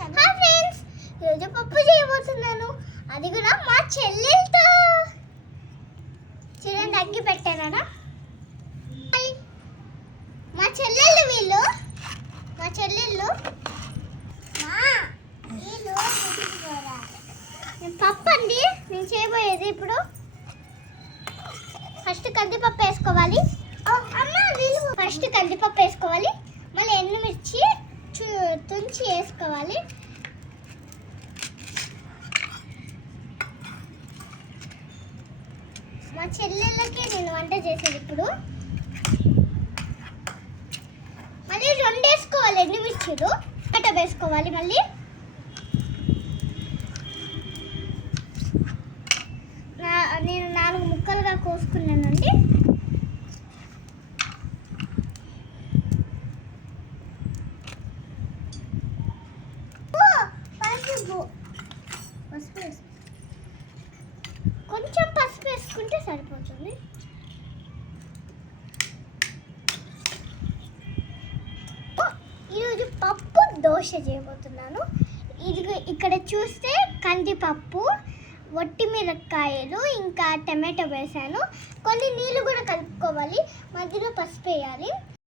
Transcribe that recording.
Hi friends, ఈరోజు పప్పు చేయబోతున్నాను. అది కూడా మా చెల్లెలతో. చూడండి, అగ్గి పెట్టానా. మా చెల్లెళ్ళు వీళ్ళు. పప్పు అండి నేను చేయబోయేది. ఇప్పుడు ఫస్ట్ కందిపప్పు వేసుకోవాలి. ఫస్ట్ కందిపప్పు వేసుకోవాలి, మళ్ళీ ఎండుమిర్చి తుంచి వేసుకోవాలి. మా చెల్లెళ్ళకి నేను వంట చేసేది. ఇప్పుడు మళ్ళీ 2 వేసుకోవాలి ఎండుమిర్చిలు. కట్ట వేసుకోవాలి. మళ్ళీ నేను 4 ముక్కలుగా కోసుకున్నానండి. కొంచెం పసుపు వేసుకుంటే సరిపోతుంది. ఈరోజు పప్పు దోశ చేయబోతున్నాను. ఇక్కడ చూస్తే కందిపప్పు, వట్టి మిరపకాయలు, ఇంకా టమాటో వేసాను. కొన్ని నీళ్ళు కూడా కలుపుకోవాలి. మధ్యలో పసుపు వేయాలి.